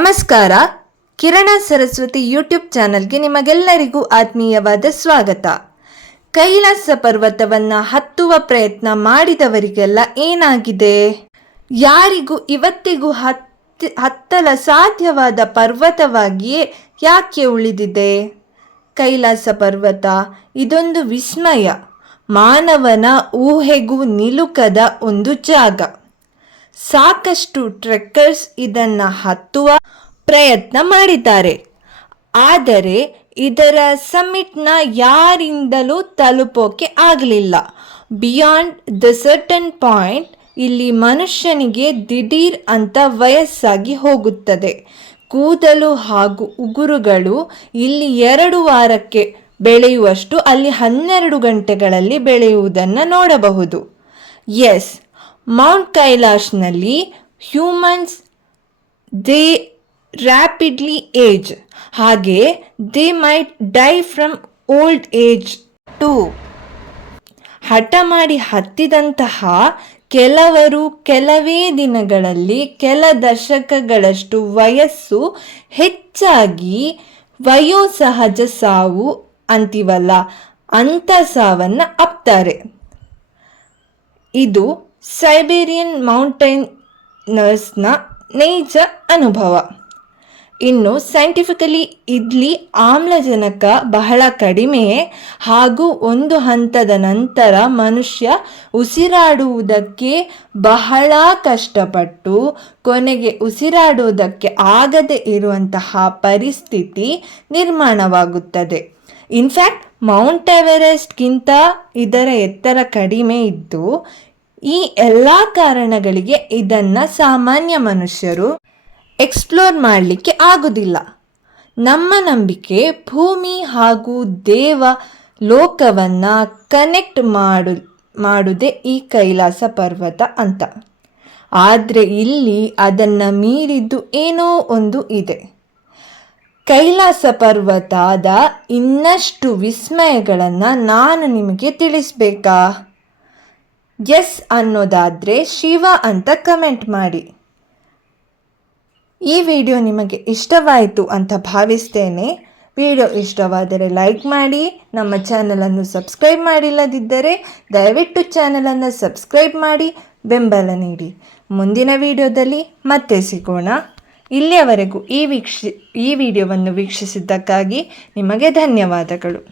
ನಮಸ್ಕಾರ. ಕಿರಣ ಸರಸ್ವತಿ ಯೂಟ್ಯೂಬ್ ಚಾನಲ್ಗೆ ನಿಮಗೆಲ್ಲರಿಗೂ ಆತ್ಮೀಯವಾದ ಸ್ವಾಗತ. ಕೈಲಾಸ ಪರ್ವತವನ್ನು ಹತ್ತುವ ಪ್ರಯತ್ನ ಮಾಡಿದವರಿಗೆಲ್ಲ ಏನಾಗಿದೆ? ಯಾರಿಗೂ ಇವತ್ತಿಗೂ ಹತ್ತಲ ಸಾಧ್ಯವಾದ ಪರ್ವತವಾಗಿಯೇ ಯಾಕೆ ಉಳಿದಿದೆ? ಕೈಲಾಸ ಪರ್ವತ ಇದೊಂದು ವಿಸ್ಮಯ, ಮಾನವನ ಊಹೆಗೂ ನಿಲುಕದ ಒಂದು ಜಾಗ. ಸಾಕಷ್ಟು ಟ್ರೆಕ್ಕರ್ಸ್ ಇದನ್ನು ಹತ್ತುವ ಪ್ರಯತ್ನ ಮಾಡಿದ್ದಾರೆ, ಆದರೆ ಇದರ ಸಮ್ಮಿಟ್ನ ಯಾರಿಂದಲೂ ತಲುಪೋಕೆ ಆಗಲಿಲ್ಲ. ಬಿಯಾಂಡ್ ದ ಸರ್ಟನ್ ಪಾಯಿಂಟ್ ಇಲ್ಲಿ ಮನುಷ್ಯನಿಗೆ ದಿಢೀರ್ ಅಂತ ವಯಸ್ಸಾಗಿ ಹೋಗುತ್ತದೆ. ಕೂದಲು ಹಾಗೂ ಉಗುರುಗಳು ಇಲ್ಲಿ 2 ವಾರಕ್ಕೆ ಬೆಳೆಯುವಷ್ಟು ಅಲ್ಲಿ 12 ಗಂಟೆಗಳಲ್ಲಿ ಬೆಳೆಯುವುದನ್ನು ನೋಡಬಹುದು. ಎಸ್, ಮೌಂಟ್ ಕೈಲಾಶ್ನಲ್ಲಿ ಹ್ಯೂಮನ್ಸ್ ದೇ ರ್ಯಾಪಿಡ್ಲಿ ಏಜ್, ಹಾಗೆ they might die from old age too. ಹಠ ಮಾಡಿ ಹತ್ತಿದಂತಹ ಕೆಲವರು ಕೆಲವೇ ದಿನಗಳಲ್ಲಿ ಕೆಲ ದಶಕಗಳಷ್ಟು ವಯಸ್ಸು ಹೆಚ್ಚಾಗಿ ವಯೋಸಹಜ ಸಾವು ಅಂತೀವಲ್ಲ, ಅಂಥ ಸಾವನ್ನು ಅಪ್ತಾರೆ. ಇದು ಸೈಬೇರಿಯನ್ ಮೌಂಟೈನರ್ಸ್ನ ನೈಜ ಅನುಭವ. ಇನ್ನು ಸೈಂಟಿಫಿಕಲಿ ಇಲ್ಲಿ ಆಮ್ಲಜನಕ ಬಹಳ ಕಡಿಮೆ ಹಾಗೂ ಒಂದು ಹಂತದ ನಂತರ ಮನುಷ್ಯ ಉಸಿರಾಡುವುದಕ್ಕೆ ಬಹಳ ಕಷ್ಟಪಟ್ಟು ಕೊನೆಗೆ ಉಸಿರಾಡುವುದಕ್ಕೆ ಆಗದೆ ಇರುವಂತಹ ಪರಿಸ್ಥಿತಿ ನಿರ್ಮಾಣವಾಗುತ್ತದೆ. ಇನ್ಫ್ಯಾಕ್ಟ್ ಮೌಂಟ್ ಎವರೆಸ್ಟ್ಗಿಂತ ಇದರ ಎತ್ತರ ಕಡಿಮೆ ಇದ್ದು, ಈ ಎಲ್ಲ ಕಾರಣಗಳಿಗೆ ಇದನ್ನು ಸಾಮಾನ್ಯ ಮನುಷ್ಯರು ಎಕ್ಸ್ಪ್ಲೋರ್ ಮಾಡಲಿಕ್ಕೆ ಆಗುವುದಿಲ್ಲ. ನಮ್ಮ ನಂಬಿಕೆ ಭೂಮಿ ಹಾಗೂ ದೇವ ಲೋಕವನ್ನು ಕನೆಕ್ಟ್ ಮಾಡುವುದೇ ಈ ಕೈಲಾಸ ಪರ್ವತ ಅಂತ. ಆದರೆ ಇಲ್ಲಿ ಅದನ್ನು ಮೀರಿದ್ದು ಏನೋ ಒಂದು ಇದೆ. ಕೈಲಾಸ ಪರ್ವತದ ಇನ್ನಷ್ಟು ವಿಸ್ಮಯಗಳನ್ನು ನಾನು ನಿಮಗೆ ತಿಳಿಸ್ಬೇಕಾ? ಎಸ್ ಅನ್ನೋದಾದರೆ ಶಿವ ಅಂತ ಕಮೆಂಟ್ ಮಾಡಿ. ಈ ವಿಡಿಯೋ ನಿಮಗೆ ಇಷ್ಟವಾಯಿತು ಅಂತ ಭಾವಿಸ್ತೇನೆ. ವಿಡಿಯೋ ಇಷ್ಟವಾದರೆ ಲೈಕ್ ಮಾಡಿ, ನಮ್ಮ ಚಾನಲನ್ನು ಸಬ್ಸ್ಕ್ರೈಬ್ ಮಾಡಿಲ್ಲದಿದ್ದರೆ ದಯವಿಟ್ಟು ಚಾನಲನ್ನು ಸಬ್ಸ್ಕ್ರೈಬ್ ಮಾಡಿ ಬೆಂಬಲ ನೀಡಿ. ಮುಂದಿನ ವಿಡಿಯೋದಲ್ಲಿ ಮತ್ತೆ ಸಿಗೋಣ. ಇಲ್ಲಿಯವರೆಗೂ ಈ ವಿಡಿಯೋವನ್ನು ವೀಕ್ಷಿಸಿದ್ದಕ್ಕಾಗಿ ನಿಮಗೆ ಧನ್ಯವಾದಗಳು.